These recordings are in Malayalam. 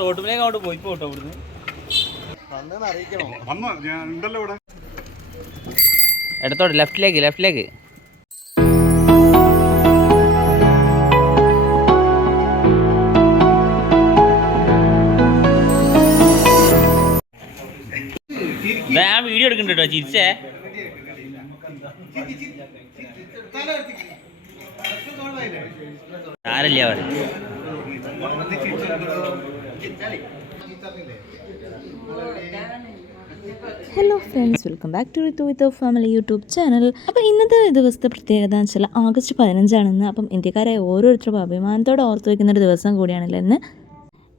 റോഡിലേക്ക് അങ്ങോട്ട് പോയി പോട്ടോ ഇവിടുന്ന് എടുത്തോട്ട് ലെഫ്റ്റിലേക്ക് ഞാൻ വീഡിയോ എടുക്കണ്ട കേട്ടോ ചിരിച്ചേ ആരല്ലേ അവർ hello friends, welcome back to Ritu with family YouTube channel. അപ്പോൾ ഇന്നത്തെ ദിവസത്തെ പ്രത്യേകത എന്ന് വെച്ചാൽ ആഗസ്റ്റ് 15 അപ്പം ഇന്ത്യക്കാരായ ഓരോരുത്തർക്കും അഭിമാനത്തോടെ ഓർത്തു വയ്ക്കുന്നൊരു ദിവസം കൂടിയാണല്ലോ ഇന്ന്.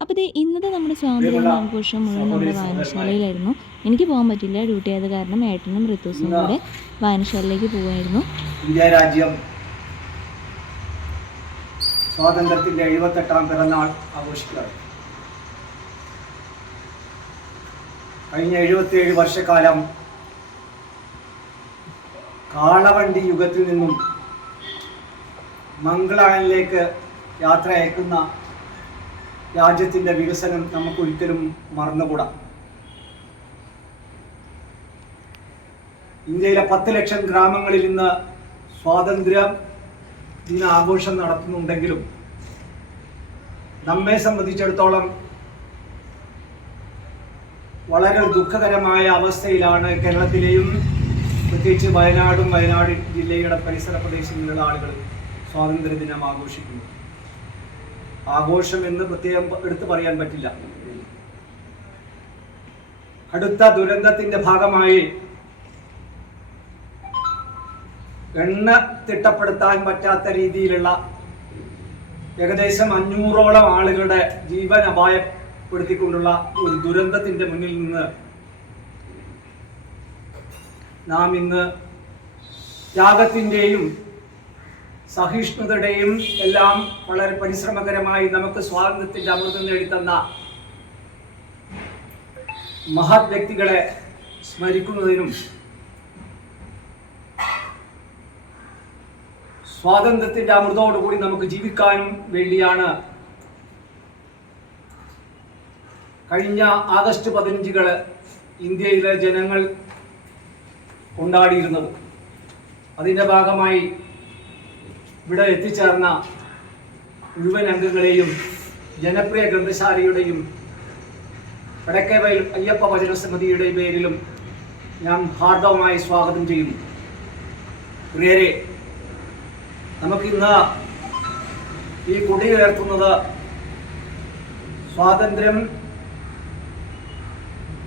അപ്പോൾ ഇന്നത്തെ നമ്മുടെ സ്വാതന്ത്ര്യ ആഘോഷം മുഴുവൻ നമ്മുടെ വായനശാലയിലായിരുന്നു. എനിക്ക് പോകാൻ പറ്റില്ല, ഡ്യൂട്ടി ആയത് കാരണം ഏട്ടനും ഋതുസും കൂടെ വായനശാലയിലേക്ക് പോകുമായിരുന്നു. ഇന്ത്യ രാജ്യം സ്വാതന്ത്ര്യത്തിൻ്റെ 78ാം പിറന്നാൾ ആഘോഷിക്കുകയാണ്. കഴിഞ്ഞ 77 വർഷക്കാലം കാളവണ്ടി യുഗത്തിൽ നിന്നും മംഗളായനിലേക്ക് യാത്ര അയക്കുന്ന രാജ്യത്തിൻ്റെ വികസനം നമുക്കൊരിക്കലും മറന്നുകൂടാ. ഇന്ത്യയിലെ 10 ലക്ഷം ഗ്രാമങ്ങളിൽ ഇന്ന് സ്വാതന്ത്ര്യ ദിന ആഘോഷം നടത്തുന്നുണ്ടെങ്കിലും നമ്മെ സംബന്ധിച്ചിടത്തോളം വളരെ ദുഃഖകരമായ അവസ്ഥയിലാണ് കേരളത്തിലെയും പ്രത്യേകിച്ച് വയനാട് ജില്ലയുടെ പരിസര പ്രദേശങ്ങളിലുള്ള ആളുകൾ സ്വാതന്ത്ര്യദിനം ആഘോഷിക്കുന്നു. ആഘോഷം എന്ന് പ്രത്യേകം എടുത്തു പറയാൻ പറ്റില്ല. അടുത്ത ദുരന്തത്തിന്റെ ഭാഗമായി എണ്ണ തിട്ടപ്പെടുത്താൻ പറ്റാത്ത രീതിയിലുള്ള ഏകദേശം 500ഓളം ആളുകളുടെ ജീവൻ അപായപ്പെടുത്തിക്കൊണ്ടുള്ള ഒരു ദുരന്തത്തിന്റെ മുന്നിൽ നിന്ന് നാം ഇന്ന് ത്യാഗത്തിൻ്റെയും സഹിഷ്ണുതയുടെയും എല്ലാം വളരെ പരിശ്രമകരമായി നമുക്ക് സ്വാതന്ത്ര്യത്തിന്റെ അമൃതം നേടിത്തന്ന മഹത് വ്യക്തികളെ സ്മരിക്കുന്നതിനും സ്വാതന്ത്ര്യത്തിന്റെ അമൃതോടുകൂടി നമുക്ക് ജീവിക്കാനും വേണ്ടിയാണ് കഴിഞ്ഞ ആഗസ്റ്റ് 15 ഇന്ത്യയിലെ ജനങ്ങൾ കൊണ്ടാടിയിരുന്നത്. അതിൻ്റെ ഭാഗമായി ഇവിടെ എത്തിച്ചേർന്ന മുഴുവൻ അംഗങ്ങളെയും ജനപ്രിയ ഗ്രന്ഥശാലയുടെയും വടക്കേവയൽ അയ്യപ്പ ഭജന സമിതിയുടെയും പേരിലും ഞാൻ ഹാർദവമായി സ്വാഗതം ചെയ്യുന്നു. പ്രിയരെ, നമുക്കിന്ന് ഈ കൊടി ഉയർത്തുന്നത് സ്വാതന്ത്ര്യം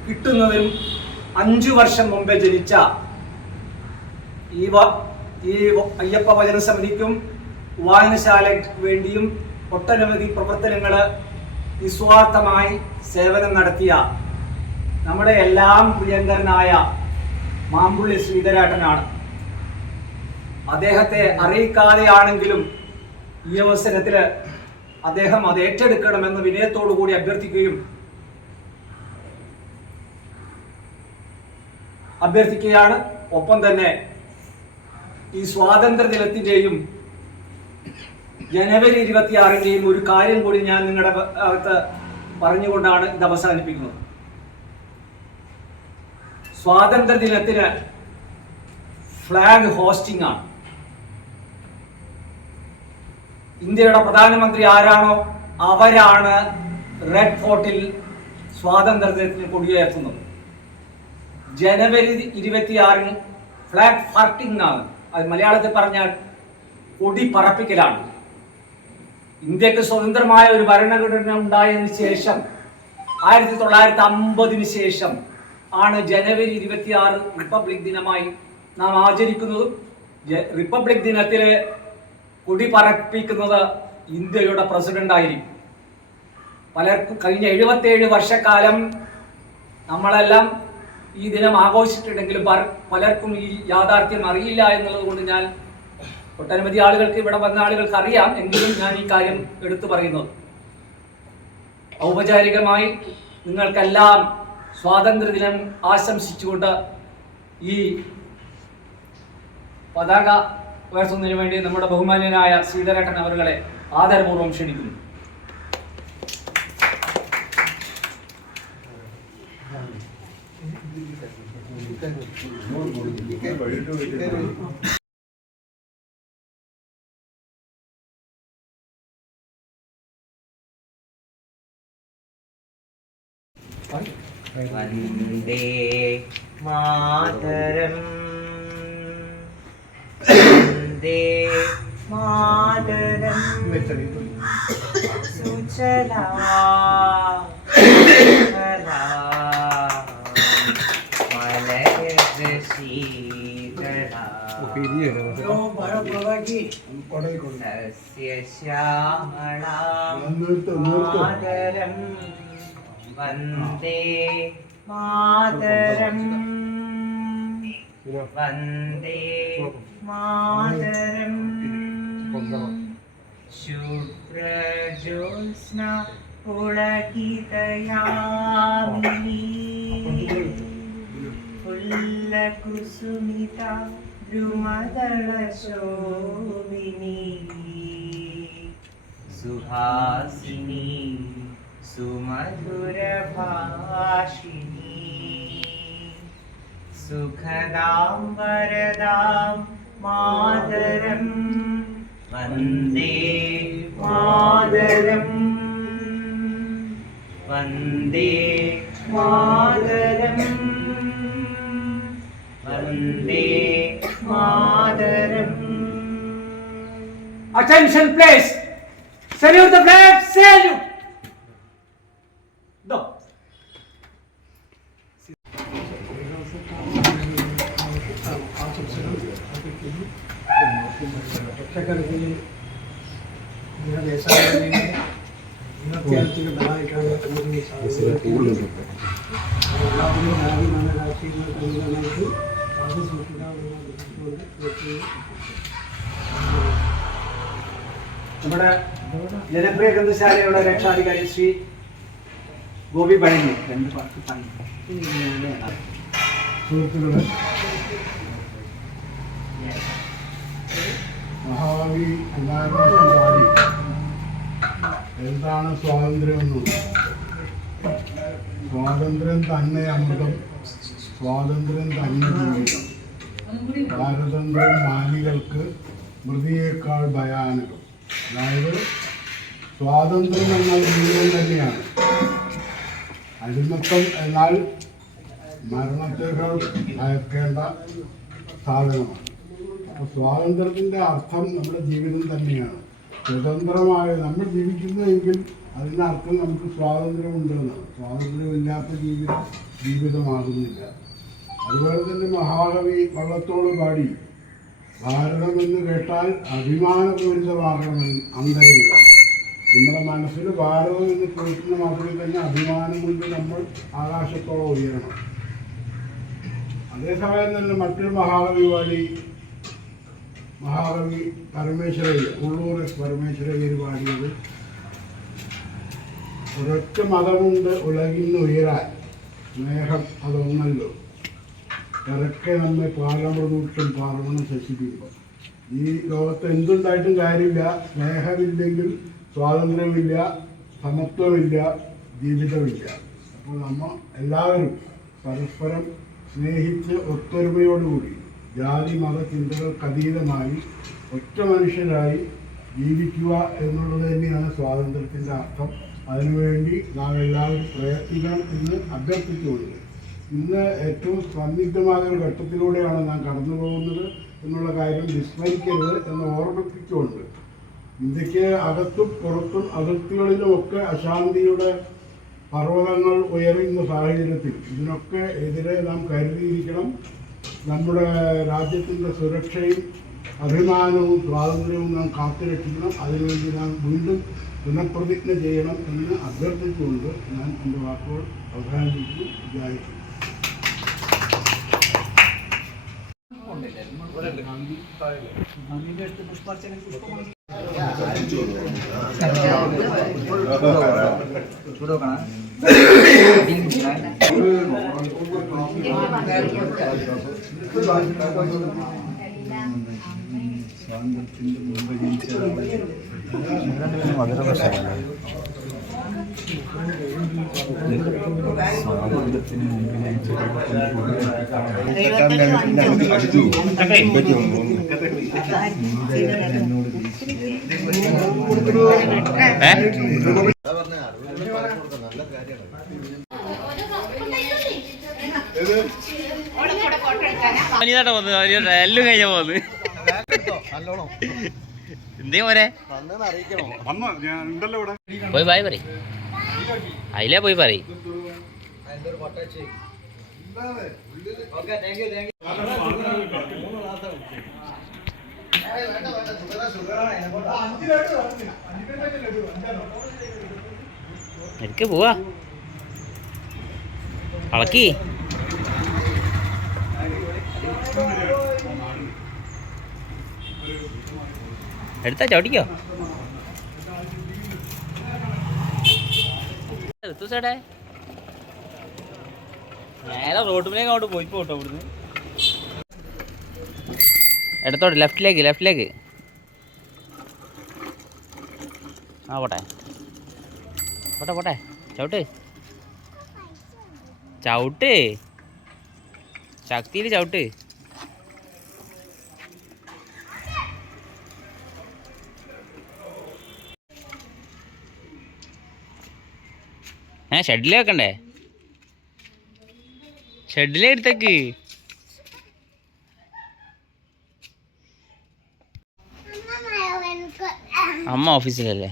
കിട്ടുന്നതിനും 5 വർഷം മുമ്പേ ജനിച്ച ഈ അയ്യപ്പ ഭജന സമിതിക്കും വായനശാലയ്ക്ക് വേണ്ടിയും ഒട്ടനവധി പ്രവർത്തനങ്ങൾ നിസ്വാർത്ഥമായി സേവനം നടത്തിയ നമ്മുടെ എല്ലാം പ്രിയങ്കരനായ മാമ്പുള്ളി ശ്രീധരേട്ടനാണ്. അദ്ദേഹത്തെ അറിയിക്കാതെയാണെങ്കിലും ഈ അവസരത്തിൽ അദ്ദേഹം അത് ഏറ്റെടുക്കണമെന്ന് വിനയത്തോടു കൂടി അഭ്യർത്ഥിക്കുകയാണ്. ഒപ്പം തന്നെ ഈ സ്വാതന്ത്ര്യ ദിനത്തിൻ്റെയും ജനുവരി 26-ന്റെയും ഒരു കാര്യം കൂടി ഞാൻ നിങ്ങളുടെ അകത്ത് പറഞ്ഞുകൊണ്ടാണ് ഇത് അവസാനിപ്പിക്കുന്നത്. സ്വാതന്ത്ര്യ ദിനത്തിന് ഫ്ലാഗ് ഹോസ്റ്റിംഗ് ആണ്. ഇന്ത്യയുടെ പ്രധാനമന്ത്രി ആരാണോ അവരാണ് റെഡ് ഫോർട്ടിൽ സ്വാതന്ത്ര്യ ദിനത്തിന് കൊടിയുയർത്തുന്നത്. ജനുവരി 26-ന് ഫ്ലാഗ് ഫാർട്ടിംഗ് ആണ്. അത് മലയാളത്തിൽ പറഞ്ഞാൽ കൊടി പറപ്പിക്കലാണ്. ഇന്ത്യക്ക് സ്വതന്ത്രമായ ഒരു ഭരണഘടന ഉണ്ടായതിനു ശേഷം 1950 ശേഷം ആണ് ജനുവരി 26 റിപ്പബ്ലിക് ദിനമായി നാം ആചരിക്കുന്നതും റിപ്പബ്ലിക് ദിനത്തിൽ കൊടി പറപ്പിക്കുന്നത് ഇന്ത്യയുടെ പ്രസിഡന്റ് ആയിരിക്കും. പലർക്കും കഴിഞ്ഞ 77 വർഷക്കാലം നമ്മളെല്ലാം ഈ ദിനം ആഘോഷിച്ചിട്ടുണ്ടെങ്കിലും പലർക്കും ഈ യാഥാർത്ഥ്യം അറിയില്ല എന്നുള്ളത് കൊണ്ട് ഞാൻ ഒട്ടനവധി ആളുകൾക്ക് ഇവിടെ വന്ന ആളുകൾക്ക് അറിയാം, എങ്കിലും ഞാൻ ഈ കാര്യം എടുത്തു പറയുന്നത്. ഔപചാരികമായി നിങ്ങൾക്കെല്ലാം സ്വാതന്ത്ര്യദിനം ആശംസിച്ചുകൊണ്ട് ഈ പതാക ഉയർത്തുന്നതിന് വേണ്ടി നമ്മുടെ ബഹുമാന്യനായ ശ്രീധരേട്ടൻ അവരുകളെ ആദരപൂർവ്വം ക്ഷണിക്കുന്നു. Vande Mataram Vande Mataram സുചലാ മലയജ ശീതളാ സസ്യശ്യാമളാ Mataram Vande Mataram Vande Mataram ശുഭ്രജ്യോത്സ്ന പുളകിതയാമിനി ഫുല്ലകുസുമിത ദ്രുമദളശോഭിനി Suhasini സുമധുരഭാഷിണി സുഖദാം വരദാം Mataram Vande Mataram Vande Mataram Vande Mataram. Attention please. Salute the flag. Salute. No. നമ്മുടെ ജനപ്രിയ ഗ്രന്ഥശാലയുടെ രക്ഷാധികാരി ശ്രീ ഗോപി പഴഞ്ഞു സുഹൃത്തുക്കളെ, മഹാകവി കുമാരനാശൻ പാടി എന്താണ് സ്വാതന്ത്ര്യമെന്നും സ്വാതന്ത്ര്യം തന്നെ അമൃതം, സ്വാതന്ത്ര്യം തന്നെ ജീവിതം, പാരതന്ത്ര്യം മാനികൾക്ക് മൃതിയേക്കാൾ ഭയാനകം. അതായത് സ്വാതന്ത്ര്യം എന്നാൽ ജീവിതം തന്നെയാണ്. അടിമത്തം എന്നാൽ മരണത്തേക്കാൾ ഭയക്കേണ്ട സാധനമാണ്. അപ്പോൾ സ്വാതന്ത്ര്യത്തിൻ്റെ അർത്ഥം നമ്മുടെ ജീവിതം തന്നെയാണ്. സ്വതന്ത്രമായ നമ്മൾ ജീവിക്കുന്നുവെങ്കിൽ അതിൻ്റെ അർത്ഥം നമുക്ക് സ്വാതന്ത്ര്യമുണ്ടെന്നാണ്. സ്വാതന്ത്ര്യമില്ലാത്ത ജീവിതമാകുന്നില്ല. അതുപോലെ തന്നെ മഹാകവി വള്ളത്തോൾ പാടി ഭാരതം എന്ന് കേട്ടാൽ അഭിമാനപൂരിതമാകണമെന്ന് അന്തരംഗം. നമ്മുടെ മനസ്സിൽ ഭാരതം എന്ന് കേൾക്കുന്ന മാത്രമേ തന്നെ അഭിമാനം കൊണ്ട് നമ്മൾ ആകാശത്തോളം ഉയരണം. അതേസമയം തന്നെ മറ്റൊരു മഹാകവി പാടി മഹാകവി പരമേശ്വരയ്യ, ഉള്ളൂർ പരമേശ്വരയ്യർ പാടിയത് ഒരൊറ്റ മതമുണ്ട് ഉലകിന്ന് ഉയരാൻ, സ്നേഹം അതൊന്നല്ലോ, ഇറക്കെ നമ്മെ പാലമൃതൂട്ടും പാർവണം ശശിക്കുമ്പോൾ. ഈ ലോകത്ത് എന്തുണ്ടായിട്ടും കാര്യമില്ല, സ്നേഹമില്ലെങ്കിൽ സ്വാതന്ത്ര്യമില്ല, സമത്വമില്ല, ജീവിതമില്ല. അപ്പോൾ നമ്മൾ എല്ലാവരും പരസ്പരം സ്നേഹിച്ച് ഒത്തൊരുമയോടുകൂടി ജാതി മത ചിന്തകൾക്കതീതമായി ഒറ്റ മനുഷ്യരായി ജീവിക്കുക എന്നുള്ളത് തന്നെയാണ് സ്വാതന്ത്ര്യത്തിൻ്റെ അർത്ഥം. അതിനുവേണ്ടി നാം എല്ലാവരും പ്രയത്നിക്കണം എന്ന് അഭ്യർത്ഥിച്ചുകൊണ്ട് ഇന്ന് ഏറ്റവും സന്നിഗ്ധമായ ഒരു ഘട്ടത്തിലൂടെയാണ് നാം കടന്നു പോകുന്നത് എന്നുള്ള കാര്യം വിസ്മരിക്കരുത് എന്ന് ഓർമ്മിപ്പിച്ചുകൊണ്ട് ഇന്ത്യക്ക് അകത്തും പുറത്തും അതിർത്തികളിലുമൊക്കെ അശാന്തിയുടെ പർവ്വതങ്ങൾ ഉയരുന്ന സാഹചര്യത്തിൽ ഇതിനൊക്കെ എതിരെ നാം കരുതിയിരിക്കണം. നമ്മുടെ രാജ്യത്തിൻ്റെ സുരക്ഷയും അഭിമാനവും സ്വാതന്ത്ര്യവും നാം കാത്തുരക്ഷിക്കണം. അതിനുവേണ്ടി നാം വീണ്ടും പുനഃപ്രതിജ്ഞ ചെയ്യണം എന്ന് അഭ്യർത്ഥിച്ചുകൊണ്ട് ഞാൻ എൻ്റെ വാക്കുകൾ അവസാനിപ്പിച്ചു. വിചാരിക്കുന്നു. സ്വാതന്ത്ര്യത്തിൻ്റെ മുമ്പ് ജനിച്ച മധുര എല്ലാം കഴിഞ്ഞ പോന്ന് എന്തേ പോരെ പോയി ബായ് പറ അതിലേ പോയി പറ എനിക്ക് പോവാ അളക്കി എടുത്താ ചവിട്ടിക്കോ ചേട്ടേ നേരെ റോഡിലേക്ക് അങ്ങോട്ട് പോയി പോട്ടോ ഇവിടുന്ന് എടുത്തോട്ടെ ലെഫ്റ്റിലേക്ക് ആ പോട്ടെ ചവിട്ട് ശക്തിയിൽ ചവിട്ട് ഷെഡിലേ വെക്കണ്ടേ ഷെഡിലേ എടുത്തേക്ക് അമ്മ ഓഫീസിലല്ലേ